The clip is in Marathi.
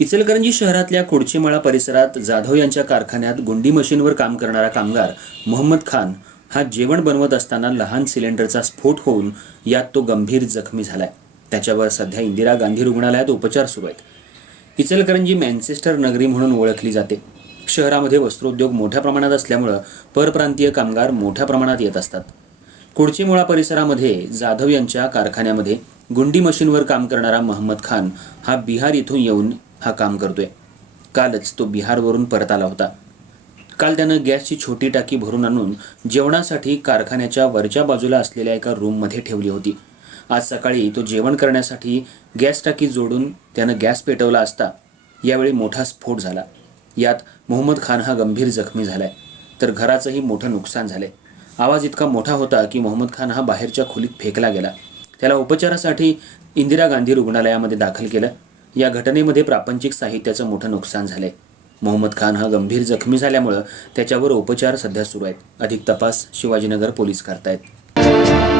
इचलकरंजी शहरातल्या कुडचीमळा परिसरात जाधव यांच्या कारखान्यात गुंडी मशीनवर काम करणारा कामगार मोहम्मद खान हा जेवण बनवत असताना लहान सिलेंडरचा स्फोट होऊन यात तो गंभीर जखमी झालाय. त्याच्यावर सध्या इंदिरा गांधी रुग्णालयात उपचार सुरू आहेत. इचलकरंजी मॅन्चेस्टर नगरी म्हणून ओळखली जाते. शहरामध्ये वस्त्रोद्योग मोठ्या प्रमाणात असल्यामुळं परप्रांतीय कामगार मोठ्या प्रमाणात येत असतात. कुडचीमुळा परिसरामध्ये जाधव यांच्या कारखान्यामध्ये गुंडी मशीनवर काम करणारा महम्मद खान हा बिहार इथून येऊन हा काम करतोय. कालच तो बिहारवरून परत आला होता. काल त्यानं गॅसची छोटी टाकी भरून आणून जेवणासाठी कारखान्याच्या वरच्या बाजूला असलेल्या एका रूममध्ये ठेवली होती. आज सकाळी तो जेवण करण्यासाठी गॅस टाकी जोडून त्यानं गॅस पेटवला असता यावेळी मोठा स्फोट झाला. यात मोहम्मद खान हा गंभीर जखमी झालाय. तर घराचंही मोठं नुकसान झालंय. आवाज इतका मोठा होता की मोहम्मद खान हा बाहेरच्या खोलीत फेकला गेला. त्याला उपचारासाठी इंदिरा गांधी रुग्णालयामध्ये दाखल केलं. या घटनेमध्ये प्रापंचिक साहित्याचं मोठं नुकसान झालंय. मोहम्मद खान हा गंभीर जखमी झाल्यामुळं त्याच्यावर उपचार सध्या सुरू आहेत. अधिक तपास शिवाजीनगर पोलीस करतायत.